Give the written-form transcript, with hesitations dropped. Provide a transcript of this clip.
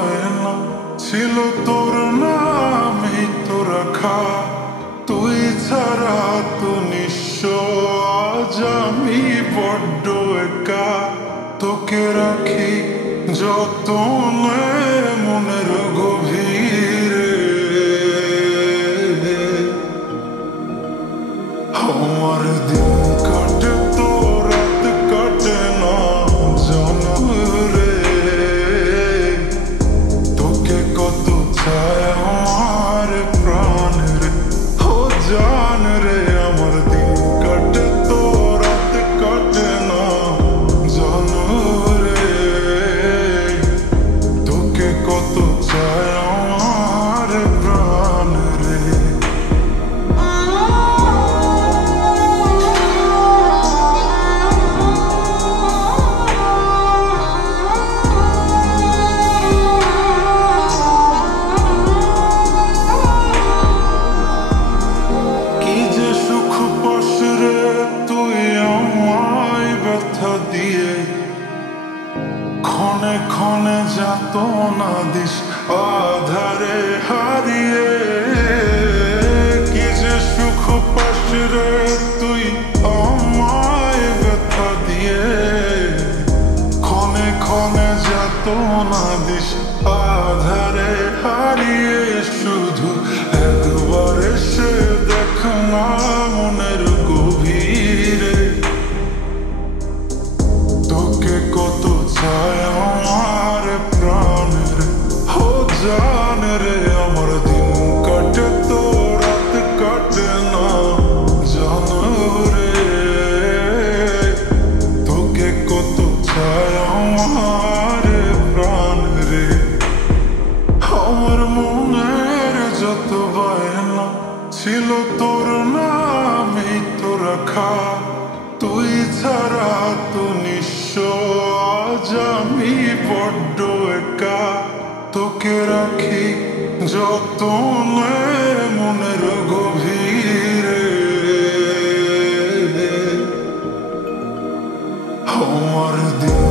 বায়না ছিল তোর নামই তো রাখা। তুই ছাড়া তো নিঃস্ব আজ আমি বড্ড একা। তোকে রাখি যতনে মনের গভীরে। আমার দিন কাটে তো রাত কাটে না জানো রে। তোকে কত চায় আমার প্রাণ রে, ও জান রে। আমার দিন কাটে তো রাত কাটে না জানো রে। তোকে কত চায় আমার প্রাণ রে। ক্ষণে ক্ষণে যাতনা দিস আধারে হারিয়ে। কি যে সুখ পাস রে তুই আমায় ব্যথা দিয়ে। ক্ষণে ক্ষণে যাতনা দিস আধারে হারিয়ে। শুধু একবার এসে দেখ না মনের গভীরে। তোকে কত চায় আমার প্রাণ রে, ও জান রে। আমার দিন কাটে তো রাত কাটে না জানো রে। তোকে কত চায় আমার প্রাণ রে। আমার মনের যত বায়না ছিল তোর নামই তো রাখা। তুই ছাড়া তো নিঃস্ব আজ আমি বড্ড একা। তোকে রাখি যতনে মনের গভীরে। আমার দিন